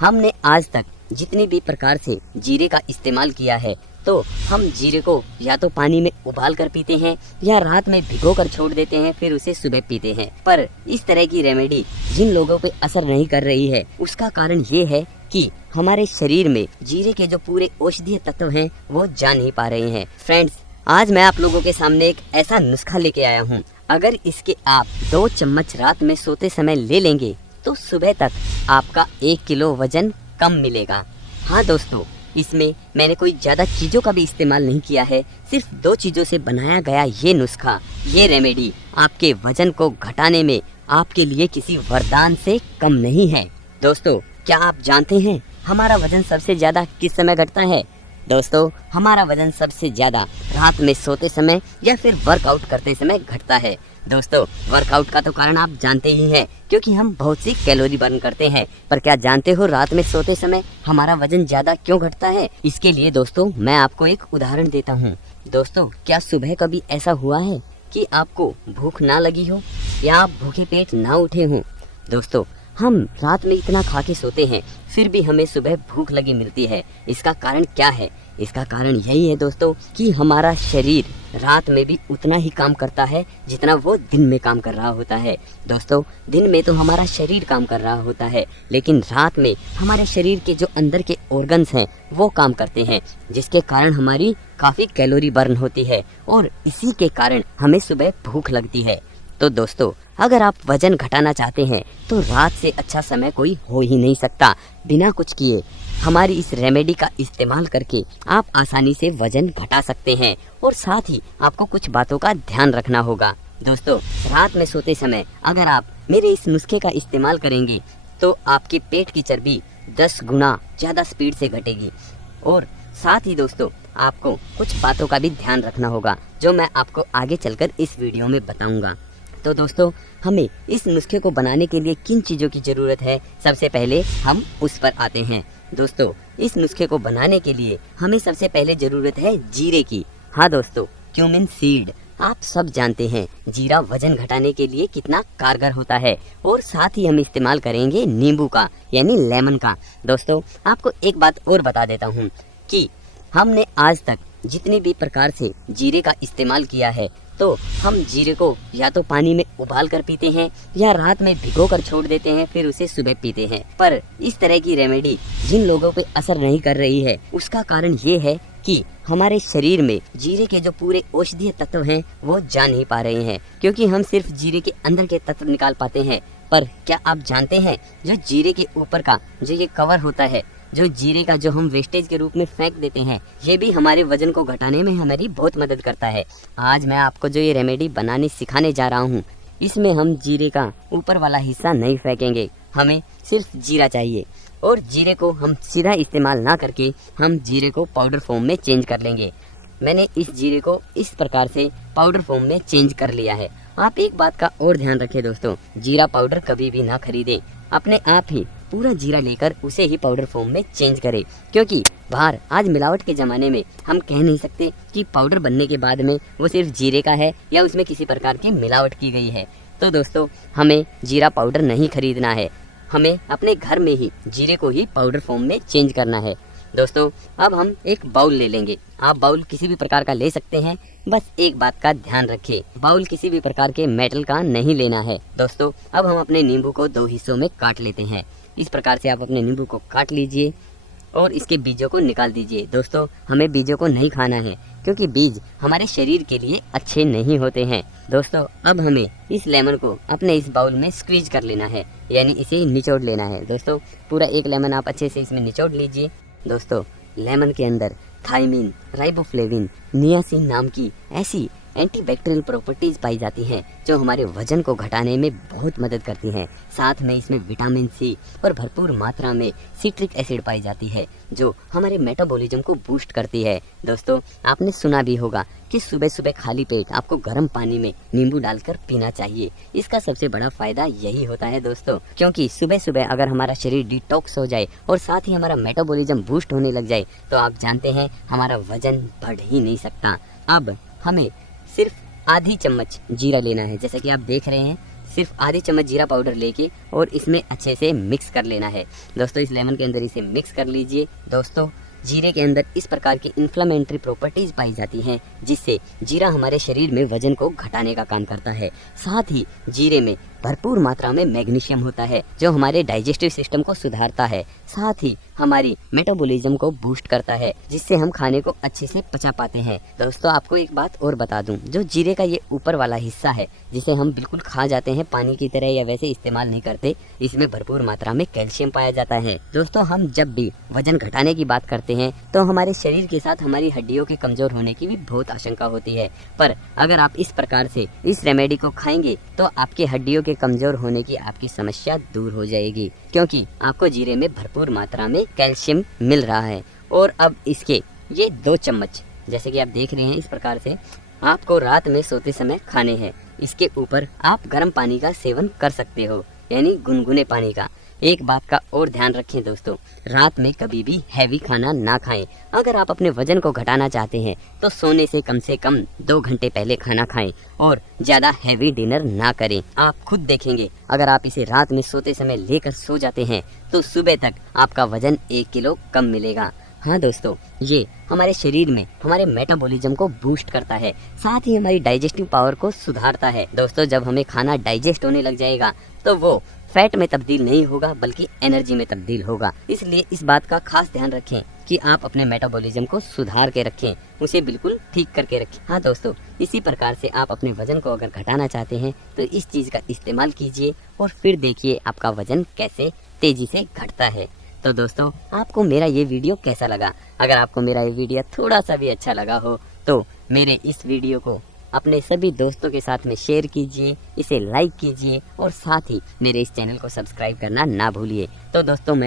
हमने आज तक जितनी भी प्रकार से जीरे का इस्तेमाल किया है, तो हम जीरे को या तो पानी में उबाल कर पीते हैं या रात में भिगो कर छोड़ देते हैं, फिर उसे सुबह पीते हैं। पर इस तरह की रेमेडी जिन लोगों पे असर नहीं कर रही है, उसका कारण ये है कि हमारे शरीर में जीरे के जो पूरे औषधीय तत्व हैं वो जा नहीं पा रहे हैं। फ्रेंड्स, आज मैं आप लोगों के सामने एक ऐसा नुस्खा लेके आया हूँ। अगर इसके आप 2 चम्मच रात में सोते समय ले लेंगे तो सुबह तक आपका 1 किलो वजन कम मिलेगा। हाँ दोस्तों, इसमें मैंने कोई ज्यादा चीजों का भी इस्तेमाल नहीं किया है। सिर्फ 2 चीजों से बनाया गया ये नुस्खा, ये रेमेडी आपके वजन को घटाने में आपके लिए किसी वरदान से कम नहीं है। दोस्तों, क्या आप जानते हैं हमारा वजन सबसे ज्यादा किस समय घटता है? दोस्तों, हमारा वजन सबसे ज्यादा रात में सोते समय या फिर वर्कआउट करते समय घटता है। दोस्तों, वर्कआउट का तो कारण आप जानते ही हैं, क्योंकि हम बहुत सी कैलोरी बर्न करते हैं। पर क्या जानते हो रात में सोते समय हमारा वजन ज्यादा क्यों घटता है? इसके लिए दोस्तों मैं आपको एक उदाहरण देता हूँ। दोस्तों, क्या सुबह कभी ऐसा हुआ है कि आपको भूख ना लगी हो या आप भूखे पेट ना उठे हों? दोस्तों, हम रात में इतना खा के सोते हैं, फिर भी हमें सुबह भूख लगी मिलती है। इसका कारण क्या है? इसका कारण यही है दोस्तों कि हमारा शरीर रात में भी उतना ही काम करता है जितना वो दिन में काम कर रहा होता है। दोस्तों, दिन में तो हमारा शरीर काम कर रहा होता है, लेकिन रात में हमारे शरीर के जो अंदर के ऑर्गन्स हैं वो काम करते हैं, जिसके कारण हमारी काफ़ी कैलोरी बर्न होती है और इसी के कारण हमें सुबह भूख लगती है। तो दोस्तों, अगर आप वजन घटाना चाहते हैं तो रात से अच्छा समय कोई हो ही नहीं सकता। बिना कुछ किए हमारी इस रेमेडी का इस्तेमाल करके आप आसानी से वजन घटा सकते हैं और साथ ही आपको कुछ बातों का ध्यान रखना होगा। दोस्तों, रात में सोते समय अगर आप मेरे इस नुस्खे का इस्तेमाल करेंगे तो आपके पेट की चर्बी 10 गुना ज़्यादा स्पीड से घटेगी। और साथ ही दोस्तों, आपको कुछ बातों का भी ध्यान रखना होगा जो मैं आपको आगे चलकर इस वीडियो में बताऊंगा। तो दोस्तों, हमें इस नुस्खे को बनाने के लिए किन चीज़ों की ज़रूरत है, सबसे पहले हम उस पर आते हैं। दोस्तों, इस नुस्खे को बनाने के लिए हमें सबसे पहले ज़रूरत है जीरे की। हाँ दोस्तों, क्यूमिन सीड। आप सब जानते हैं जीरा वजन घटाने के लिए कितना कारगर होता है। और साथ ही हम इस्तेमाल करेंगे नींबू का, यानी लेमन का। दोस्तों, आपको एक बात और बता देता हूँ कि हमने आज तक जितनी भी प्रकार से जीरे का इस्तेमाल किया है, तो हम जीरे को या तो पानी में उबाल कर पीते हैं या रात में भिगो कर छोड़ देते हैं, फिर उसे सुबह पीते हैं। पर इस तरह की रेमेडी जिन लोगों पे असर नहीं कर रही है, उसका कारण ये है कि हमारे शरीर में जीरे के जो पूरे औषधीय तत्व हैं वो जा नहीं पा रहे हैं, क्योंकि हम सिर्फ जीरे के अंदर के तत्व निकाल पाते हैं। पर क्या आप जानते हैं जो जीरे के ऊपर का जो ये कवर होता है, जो जीरे का जो हम वेस्टेज के रूप में फेंक देते हैं, ये भी हमारे वजन को घटाने में हमारी बहुत मदद करता है। आज मैं आपको जो ये रेमेडी बनाने सिखाने जा रहा हूँ, इसमें हम जीरे का ऊपर वाला हिस्सा नहीं फेंकेंगे। हमें सिर्फ जीरा चाहिए और जीरे को हम सीधा इस्तेमाल ना करके हम जीरे को पाउडर फॉर्म में चेंज कर लेंगे। मैंने इस जीरे को इस प्रकार से पाउडर फॉर्म में चेंज कर लिया है। आप एक बात का और ध्यान रखें दोस्तों, जीरा पाउडर कभी भी ना खरीदें। अपने आप ही पूरा जीरा लेकर उसे ही पाउडर फॉर्म में चेंज करें, क्योंकि बाहर आज मिलावट के ज़माने में हम कह नहीं सकते कि पाउडर बनने के बाद में वो सिर्फ जीरे का है या उसमें किसी प्रकार की मिलावट की गई है। तो दोस्तों, हमें जीरा पाउडर नहीं खरीदना है, हमें अपने घर में ही जीरे को ही पाउडर फॉर्म में चेंज करना है। दोस्तों, अब हम एक बाउल ले लेंगे। आप बाउल किसी भी प्रकार का ले सकते हैं, बस एक बात का ध्यान रखें, बाउल किसी भी प्रकार के मेटल का नहीं लेना है। दोस्तों, अब हम अपने नींबू को 2 हिस्सों में काट लेते हैं। इस प्रकार से आप अपने नींबू को काट लीजिए और इसके बीजों को निकाल दीजिए। दोस्तों, हमें बीजों को नहीं खाना है, क्योंकि बीज हमारे शरीर के लिए अच्छे नहीं होते हैं। दोस्तों, अब हमें इस लेमन को अपने इस बाउल में स्क्वीज कर लेना है, यानी इसे निचोड़ लेना है। दोस्तों, पूरा 1 लेमन आप अच्छे से इसमें निचोड़ लीजिए। दोस्तों, लेमन के अंदर थायमिन, राइबोफ्लेविन, नियासिन नाम की ऐसी एंटीबैक्टीरियल प्रॉपर्टीज पाई जाती हैं जो हमारे वजन को घटाने में बहुत मदद करती हैं। साथ में इसमें विटामिन सी और भरपूर मात्रा में सिट्रिक एसिड पाई जाती है जो हमारे मेटाबॉलिज्म को बूस्ट करती है। दोस्तों, आपने सुना भी होगा कि सुबह सुबह खाली पेट आपको गर्म पानी में नींबू डालकर पीना चाहिए। इसका सबसे बड़ा फायदा यही होता है दोस्तों, क्योंकि सुबह सुबह अगर हमारा शरीर डिटॉक्स हो जाए और साथ ही हमारा मेटाबॉलिज्म बूस्ट होने लग जाए तो आप जानते हैं हमारा वजन बढ़ ही नहीं सकता। अब हमें सिर्फ आधी चम्मच जीरा लेना है, जैसा कि आप देख रहे हैं सिर्फ आधी चम्मच जीरा पाउडर लेके और इसमें अच्छे से मिक्स कर लेना है। दोस्तों इस लेमन के अंदर इसे मिक्स कर लीजिए। दोस्तों जीरे के अंदर इस प्रकार की इन्फ्लेमेटरी प्रॉपर्टीज पाई जाती हैं जिससे जीरा हमारे शरीर में वजन को घटाने का काम करता है। साथ ही जीरे में भरपूर मात्रा में मैग्नीशियम होता है जो हमारे डाइजेस्टिव सिस्टम को सुधारता है, साथ ही हमारी मेटाबॉलिज्म को बूस्ट करता है जिससे हम खाने को अच्छे से पचा पाते हैं। दोस्तों आपको एक बात और बता दूं, जो जीरे का ये ऊपर वाला हिस्सा है जिसे हम बिल्कुल खा जाते हैं पानी की तरह या वैसे इस्तेमाल नहीं करते, इसमें भरपूर मात्रा में कैल्शियम पाया जाता है। दोस्तों हम जब भी वजन घटाने की बात करते हैं तो हमारे शरीर के साथ हमारी हड्डियों के कमजोर होने की भी बहुत आशंका होती है, पर अगर आप इस प्रकार से इस रेमेडी को खाएंगे तो आपके हड्डियों के कमजोर होने की आपकी समस्या दूर हो जाएगी, क्योंकि आपको जीरे में भरपूर मात्रा में कैल्शियम मिल रहा है। और अब इसके ये 2 चम्मच जैसे कि आप देख रहे हैं इस प्रकार से आपको रात में सोते समय खाने हैं। इसके ऊपर आप गर्म पानी का सेवन कर सकते हो, यानी गुनगुने पानी का। एक बात का और ध्यान रखें दोस्तों, रात में कभी भी हैवी खाना ना खाएं। अगर आप अपने वजन को घटाना चाहते हैं तो सोने से कम 2 घंटे पहले खाना खाएं और ज्यादा हैवी डिनर ना करें। आप खुद देखेंगे अगर आप इसे रात में सोते समय लेकर सो जाते हैं तो सुबह तक आपका वजन 1 किलो कम मिलेगा। हाँ दोस्तों, ये हमारे शरीर में हमारे मेटाबॉलिज्म को बूस्ट करता है, साथ ही हमारी डाइजेस्टिव पावर को सुधारता है। दोस्तों जब हमें खाना डाइजेस्ट होने लग जाएगा तो वो फैट में तब्दील नहीं होगा बल्कि एनर्जी में तब्दील होगा। इसलिए इस बात का खास ध्यान रखें कि आप अपने मेटाबॉलिज्म को सुधार के रखें, उसे बिल्कुल ठीक करके रखें। हाँ दोस्तों, इसी प्रकार से आप अपने वजन को अगर घटाना चाहते हैं तो इस चीज़ का इस्तेमाल कीजिए और फिर देखिए आपका वजन कैसे तेजी से घटता है। तो दोस्तों आपको मेरा ये वीडियो कैसा लगा? अगर आपको मेरा ये वीडियो थोड़ा सा भी अच्छा लगा हो तो मेरे इस वीडियो को अपने सभी दोस्तों के साथ में शेयर कीजिए, इसे लाइक कीजिए और साथ ही मेरे इस चैनल को सब्सक्राइब करना ना भूलिए। तो दोस्तों मैं